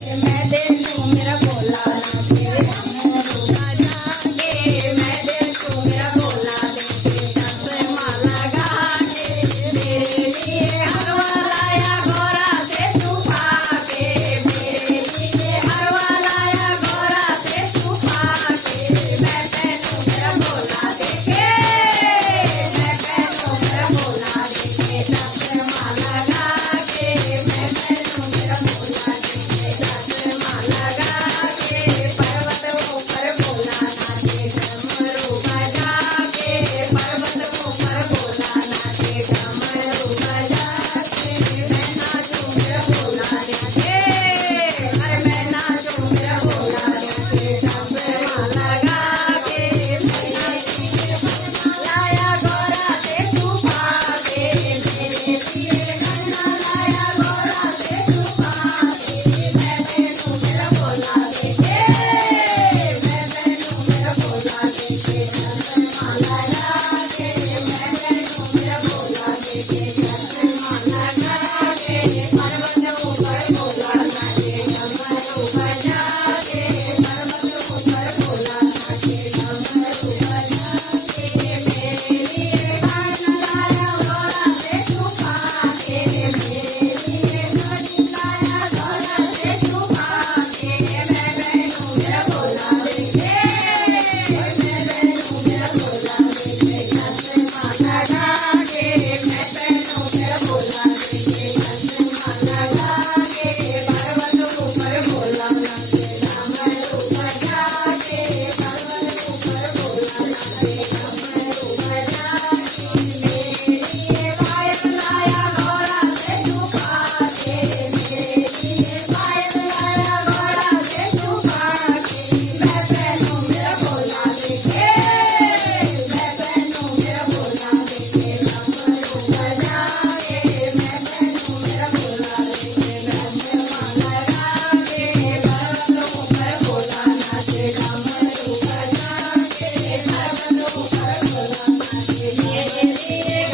मैं देखूं मेरा भोला नाचे मुर्गा जाके मैं देखूं मेरा भोला देखे चश्मा लगा के मेरे लिए हलवा लाया गोरा से छुपा के मेरे लिए हलवा लाया गोरा से छुपा के मैं पहनूं मेरा भोला देखे मैं पहनूं मेरा भोला देखे चश्मा लगा के मैं पहनूं मेरा भोला देखे चश्मा लगा के पर्वत ऊपर भोला नाचे डमरू बजा के पर्वत ऊपर भोला नाचे डमरू बजा के मैं नाचूं मेरा भोला नाचे अरे मैं नाचूं मेरा भोला नाचे चश्मा लगा के मेरे लिए लाया गोरा से छुपा के मेरे लिए गन्ना लाया गोरा से छुपा के मैं पहनूं मेरा भोला देखे मैं पहनूं मेरा भोला देखे चश्मा लगा के मैं पहनूं मेरा भोला देखे चश्मा लगा के पर्वत ऊपर भोला नाचे डमरू बजा के पर्वत ऊपर भोला नाचे डमरू बजा के मेरे लिए गन्ना लाया गोरा से छुपा के मेरे लिए गन्ना लाया गोरा से छुपा के मैं पहनूं मेरा भोला देखे मैं पहनूं मेरा भोला देखे चश्मा लगा के मैं पहनूं मेरा भोला देखे चश्मा लगा के पर्वत ऊपर भोला नाचे डमरू बजा के पर्वत ऊपर भोला नाचे डमरू बजा के मेरे लिए पायल लाया गोरा से छुपा के मेरे लिए पायल लाया गोरा से छुपा के मैं पहनूं मेरा भोला देखे मैं पहनूं मेरा भोला देखे डमरू बजा के मैं पहनूं मेरा भोला देखे चश्मा लगा के पर्वत ऊपर भोला नाचे डमरू बजा के पर्वत ऊपर भोला नाचे मेरे लिए